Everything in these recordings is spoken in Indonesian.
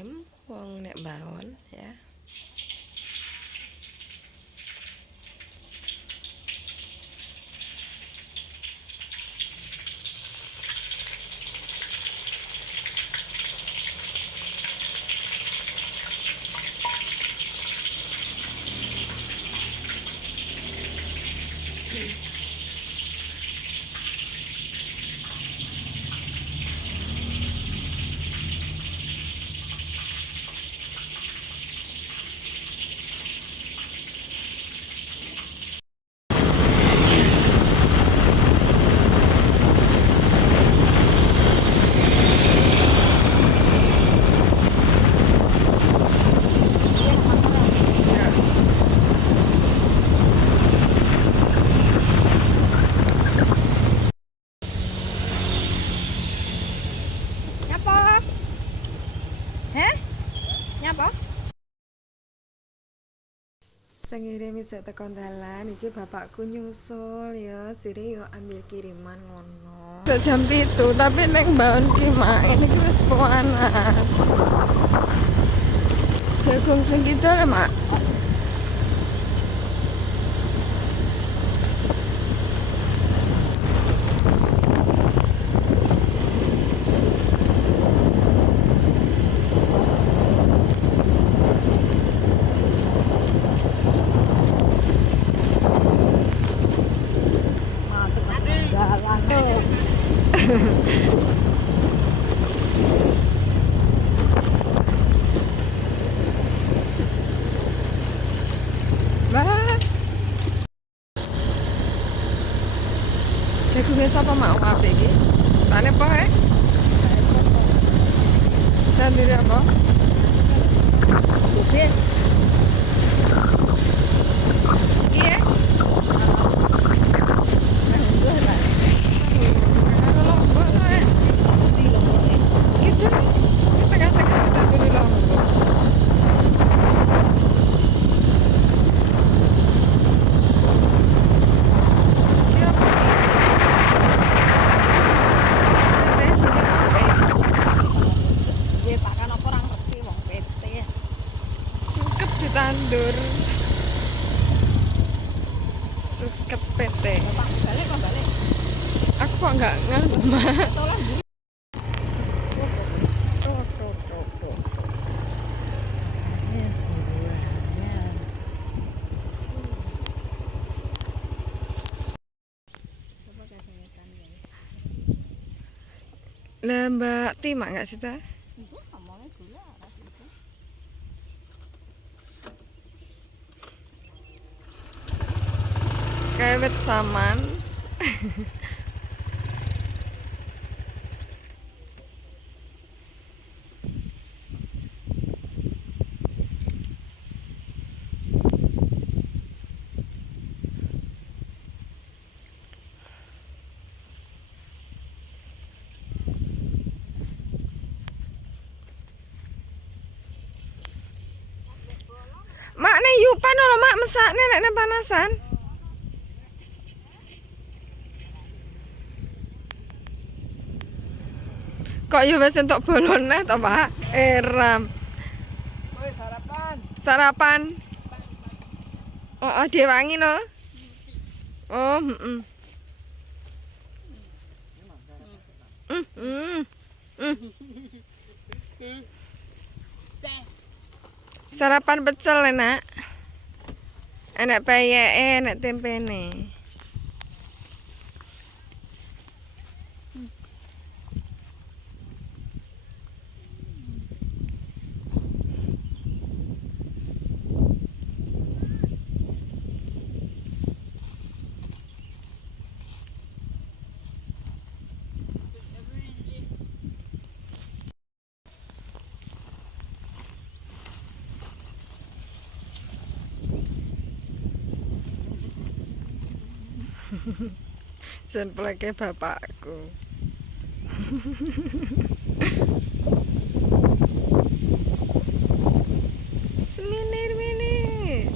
ngirim wong nek mbawon ya. Sing ngirimi sik tekan dalan iki bapakku nyusul ya, sire yo ambil kiriman ngono. Jam 7 tapi nek mbahon ki mak ini ki wis panas. Jagung sing kidul ya, Mak. Jagungnya siapa mau apa iki? Tane apa ya? Dan diri apa? Bubis. Iya. Tandur suket PT. Aku kok nggak nganu mak. Lah Mbak Tima nggak sih ta? Kayak saman. Mak nih yupan lho mak mesakne nek panasan. Kok yo wis entuk bolone to, Pak? Eram. Woi, sarapan. Sarapan. Oh, diwangi no. Oh, heeh. Sarapan pecel enak. Enak peyeke, enak tempene. Sempleke bapakku. Seminir-minir.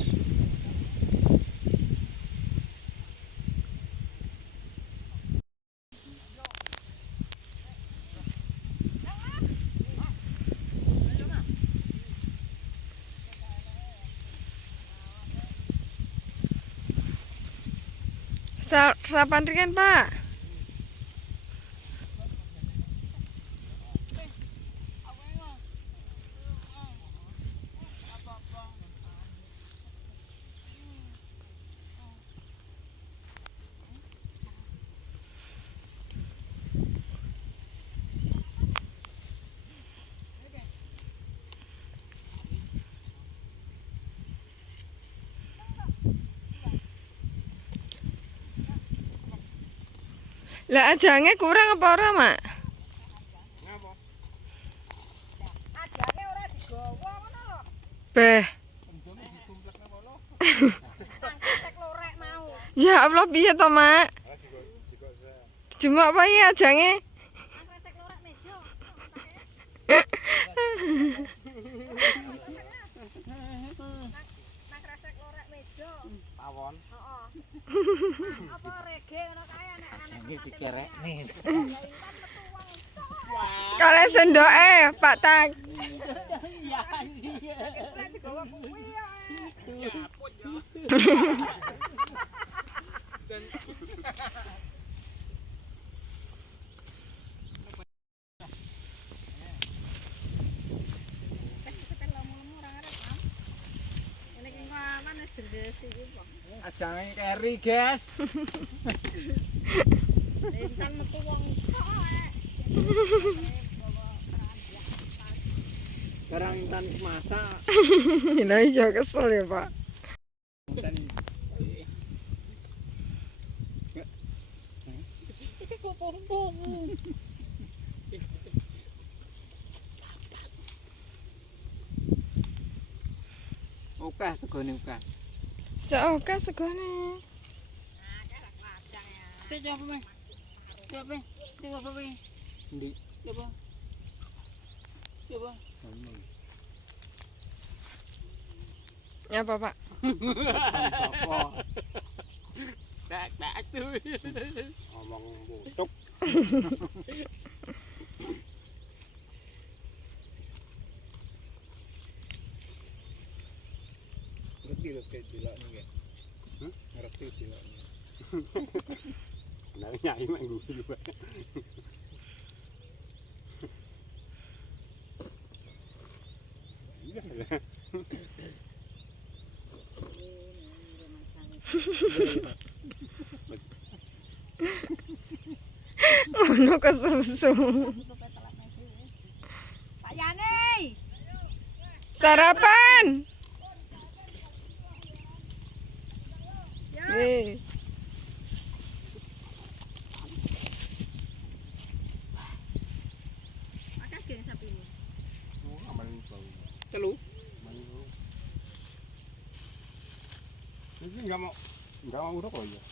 Sarapan riyen, Pak. Lah ajange kurang apa ora, Mak? Ngapa? Ajane ora digawa ngono lho. Beh. Endone ditumplek nang kono. Nang lorek mau. Ya Allah piye to, Mak? Cuma apa ya ajange? Nang resek lorek meja. Nang resek lorek meja. Pawon. Heeh. Apa rege ngono kae anek-anek. Iki dikerek nih. Kale sendoke, Pak Tak. Ora digawa kuwi ya. Ajange keri, guys. Intan metu wong Barang intan masak. Lah iya kesel ya, Pak. Intan Oke, segone oke. Seoke segone. Coba, Mas. Coba. Coba, Mas. Ndi? Coba. Coba. Ya apa, Pak? Apa? Tak tuh. Ngomong busuk. Ngerti lho kayak dilakne ya. Ngerti dilakne. Nah, nyai mah guyu. Ono kesusu. Pak Yani. Sarapan. Eh, Makan geng sapi ini. Telu. Ini enggak mau uruk kok ya.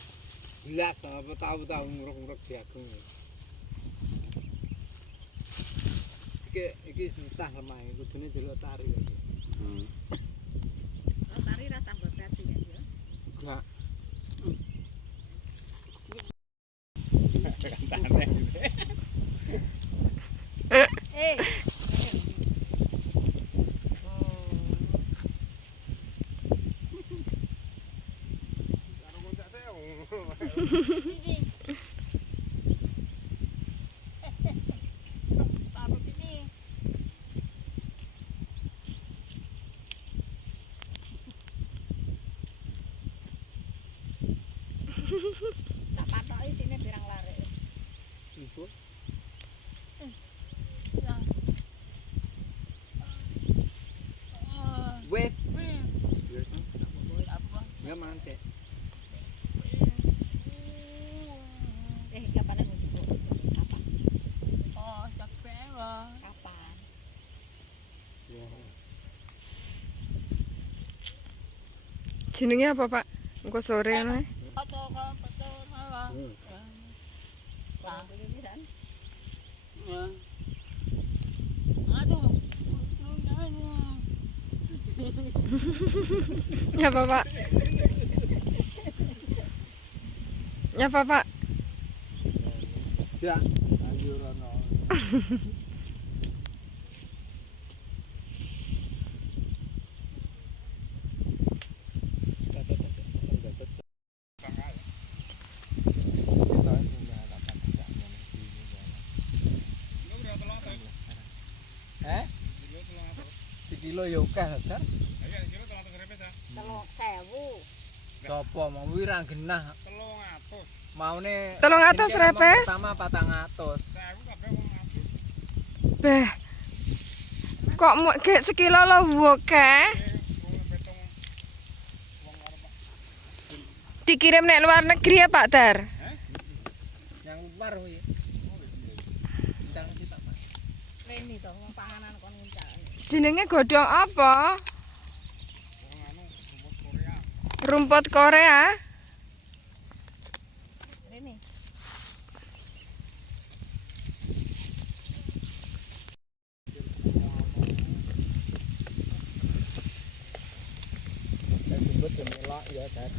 Jelas apa tahu-tahu nguruk-nguruk jagung. Iki susah lemah, kudune delok tari iki. Oh, tari ra tambah versi ya. Enggak. Eh. Tak patoki sine pirang lare. Ibu. Wes. Enggak mangan sih. Kapan mau dibawa? Kapan? Oh, capek lah. Kapan? jenenge apa, Pak? Engko sore ngono. Atau kalau betul malah. Nah, ini kan. Ya. Aduh. Ya apa, Pak? Ya apa, Pak? Jak. Sayur ono. sekilo ya akeh Dar. Telung sewu. Sopo mau wirang genah 300. Maune 300 repes. Pertama 400. Beh. Kok mau gek sekilo lo woke? Dikirim nek luar negeri ya Pak Dar? Yang luar kuwi. Ndang kita Pak. Rene to wong panganan kon nguncak. Jenenge godhong apa? Rumput Korea. Rene. Jembut melok ya Dar.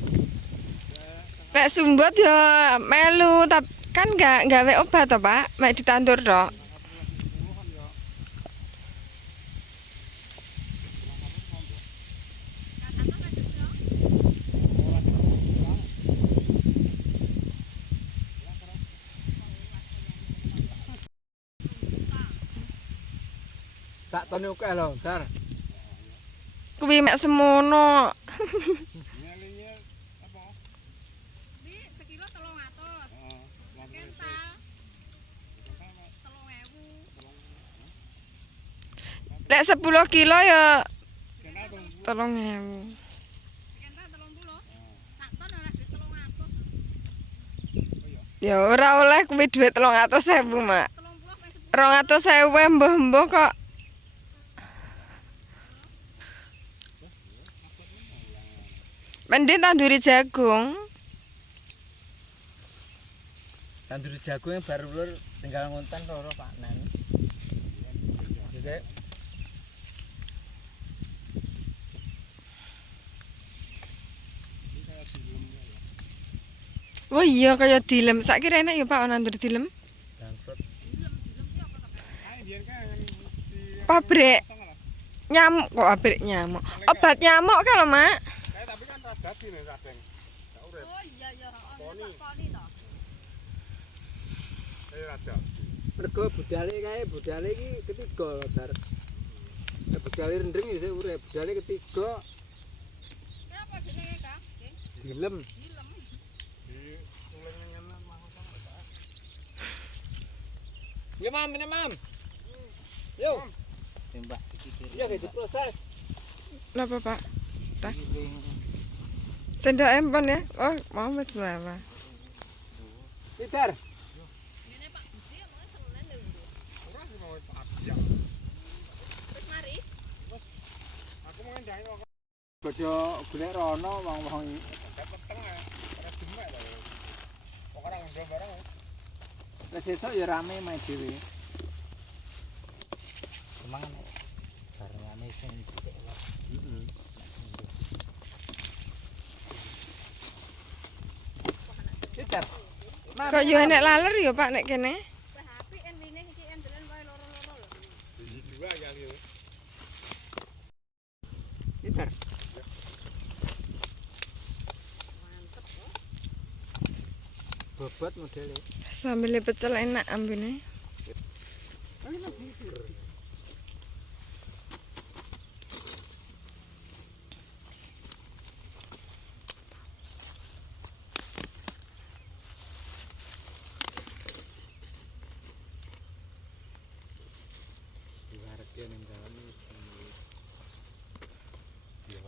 Nek sumbut ya melu tapi kan nggak gawe obat toh Pak, mek ditandur tok. Sak tone akeh lho Dar. Kuwi mek semono. Di sekilo 300. Kental. 3000. Lek 10 kilo ya 3.000. Kental 30. Sak ton ora duit 300. Ya ora oleh kuwi dhuwit 300.000, Mak. 200.000 mbah-mbah kok. Mending tanduri jagung. Tandur jagung yang baru lur tinggal ngonten loro panen. Jadi Oh iya kaya dilem. Saiki enak ya Pak nandur dilem. bangkrut. Pabrik nyamuk kok pabrik nyamuk. Obat nyamuk kalau Mak. Tapi kan radadi nih kadang. Oh iya ya, ono koni to. Mergo budale kae budale iki ketiga lho Dar. Nek budale rendeng ya urip, budale ketiga Ki apa jenenge, Kang? dilem. Ya Mam, ini Mam. Yo. Tembak iki. Ya gitu proses. Napa Pak? Sendok empon ya? Oh, mau wis bawa. Dar. Ngene Pak Budi mau senen lho. Wis mari. Aku mau ngendani kok. Bodho golek rono wong-wong peteng ora demek lho. Kok ora nggo barang. Wis esuk ya rame mae dhewe. Emang barengane sing dhisik lho. Heeh. Dar. Kok yo enek laler ya Pak nek kene? Wis apik en wine iki en dolen wae loro-loro lho. Dua kali ya. Dar. Mantep kok. Bobot modele. Sambel pecel enak ambene.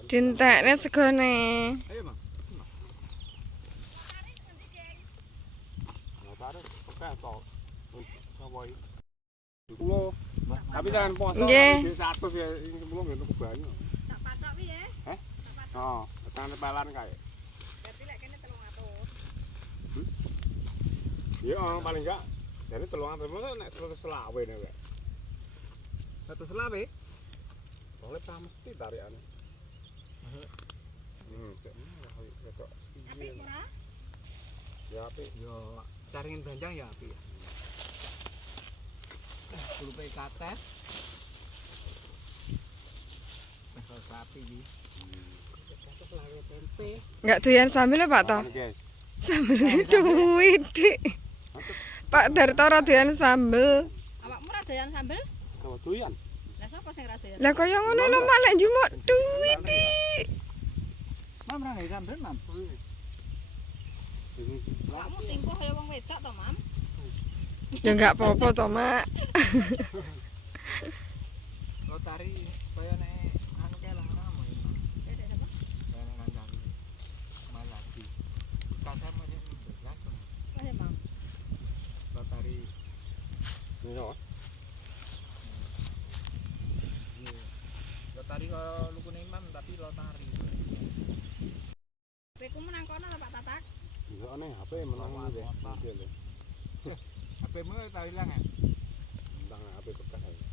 Dintekne segone. Ayo, Mang. Tapi jangan poso. Nggih. 100 ya, ini 10 nggih untuk banyu. Tak patok pi ya. Heh? Oh, tekan tepalan kae. Berarti lek kene 300. Iya, paling enggak. Jadi 300 nek 120 nek. 120? Boleh ta mesti tarikane. Apik ora? Ya apik. Yo caringin banjang ya apik. Kulupe kates. Nah, sapi iki. Kates lare tempe. Enggak doyan sambel ya Pak to? Sambel duwit. Dik. Pak Darto ora doyan sambel. Awakmu ora doyan sambel? Kalau doyan. Lah sapa sing rasen. Lah kaya ngono lho mak nek njumuk duit iki. Mam ra ngene sampean mam. Kamu tingkuh kaya wong wedok to, Mam? Ya enggak apa-apa to mak. Lo tari kaya nek anu kae lang ramo ya. Beda apa? Kaya nek ngancani. Malaki. Kasar macam belas. Kaya Mam. Lo tari. Yo. Lo tari kaya lukune imam tapi lo tari. Kowe menang kono lho Pak Tatak. Enggak aneh, HP menang ini deh. HP-mu tari lang ya. Tentang HP bekas aja.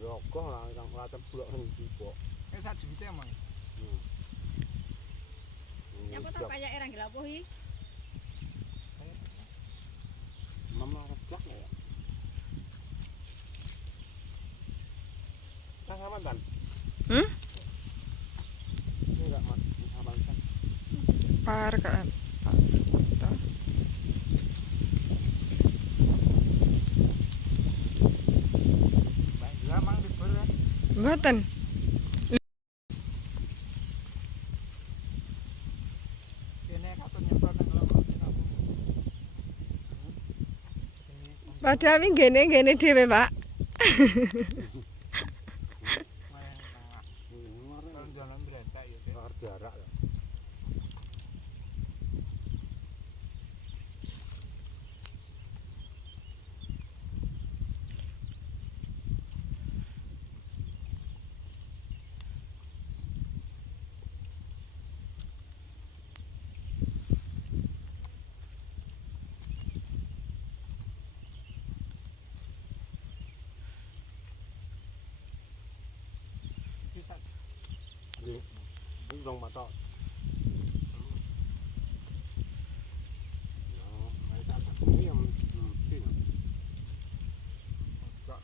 Rokok lah, yang latar blok yang dibok. Sak duwite emang. Nyapa to kaya erang dilapuhi. Mama rejak ya. Kan sama dan. Hmm? Ini enggak mat, sama kan. Par kan. Baik juga mang dibur ya. Mboten. Kene katun nyemprot nang lomba kamu. Padahal iki gene-gene dhewe, Pak. Main tengah. Ini Kalau jalan berantak ya. luar jarak ya. Sisa Ini dong mata. Ini yang mesti. enggak.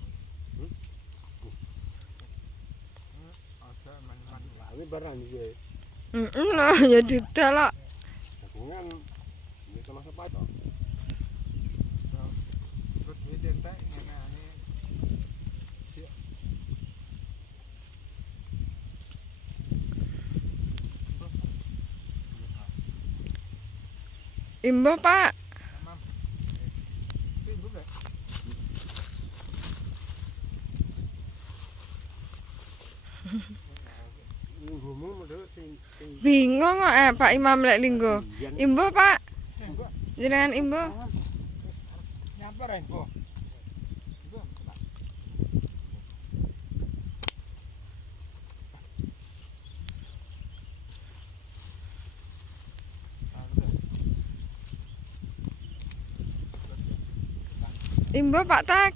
Ada man-man. Ini barang dia. Nah, ya didelok. Jagungan ini sama siapa itu? Terus duit entek ngene-ngene. Imbah, Pak. Mam. Ibu gak? Ini gumu model sing Bingung kok Pak Imam lek linggo. Imbah, Pak. Ibu. Jenengan imbah. Nyapa ra ibu? Ibu. Imbah, Pak Tak.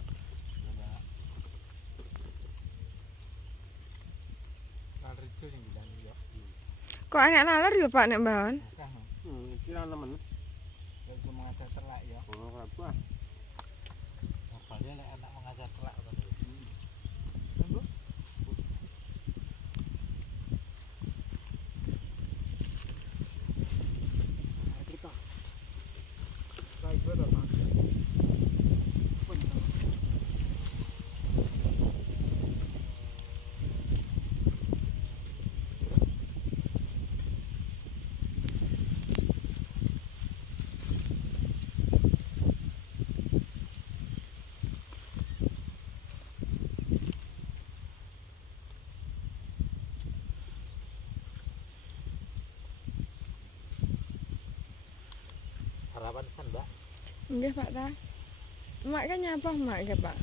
Kal rejo sing bilang yo. Kok anak nalar ya, Pak nek mbahon? Akeh. kira temen. Lek cuma ngajar telak yo. Oh, kenapa? Bapaknya lek anak mengajar telak to. Ibu. Kita Baik betul, Pak. Harapan san, Mbak. Nggih, Pak Tak. Mak kan nyapa mak nggih, Pak.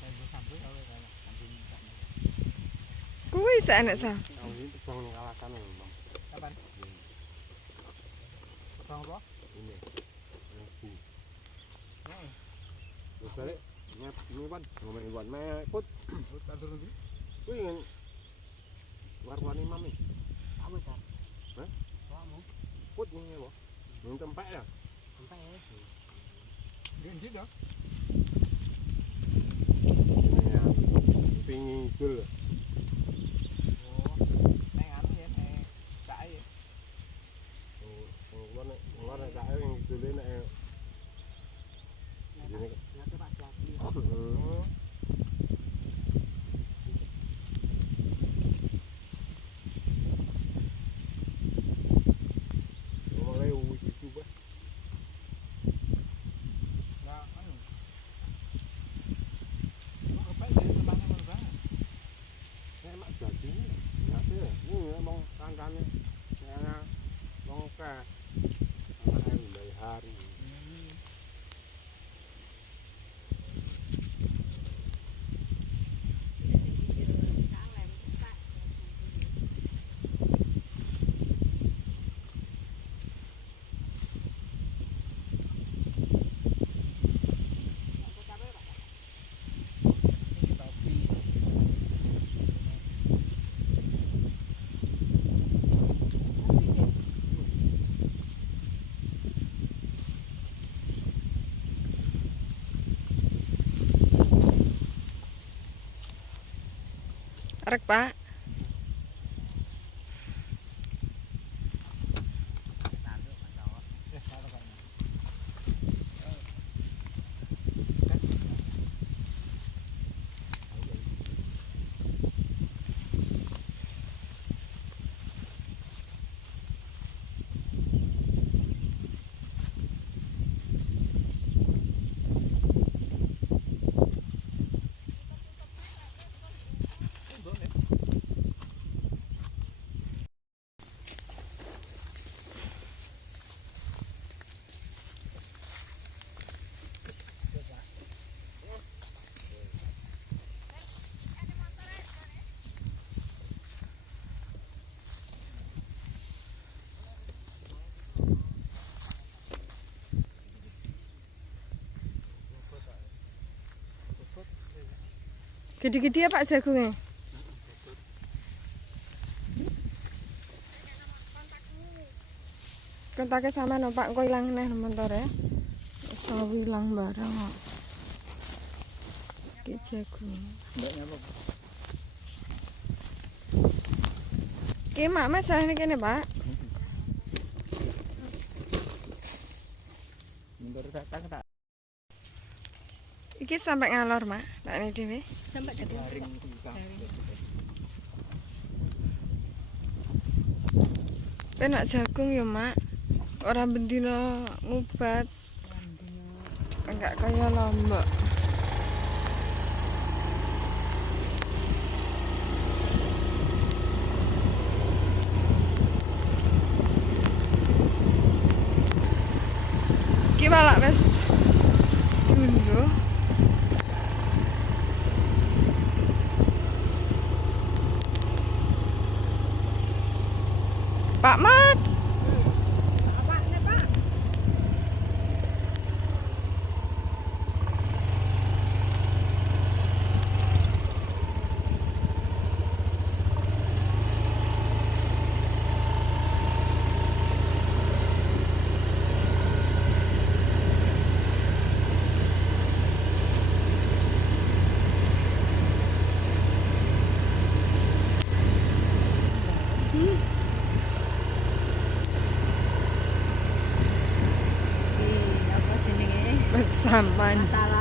Saya sampai kalau samping Kuwi sak enek sa. tahun ini bang mengalahkan ya, Bang. kapan? Potong apa? Ini. Heeh. Terus balik nyet ini Wan, ngomong Iwan mekut. Tak turun dulu. Kuwi ingin war-warni mami. Apa ta? Hah? Kamu. Put ini loh. Yang tempat ya. Sampai ya. Ganti dong. Ini ya. Pingin gul. Oh. Neng anu ya, neng cak ya. Yang luar nek kaya yang gule nek Oleh cucu bah. Nah, anu. Kok apa dari tempatnya mana? Nek mak jadi nggak sih. Ini emang tangkane. Ya, mau ke. Sama dari hari. Ini topi. Arek Pak. Gede-gede ya Pak jagungnya? Kontaknya sama no Pak, kok ilang neh motor ya? Wis tau ilang barang kok. Ki jagung. Mbak nyamuk. Ki mak masalah ini kene Pak. Mundur datang tak Iki sampai ngalor Mak, tak ini dhewe. Sampai jagung. garing kita. Penak jagung ya Mak. Ora bendina ngubat. Enggak kaya lombok. Ki balak wis dulu. Pak Mat. Apa nih Pak? Apa jenenge? Saman. Masalah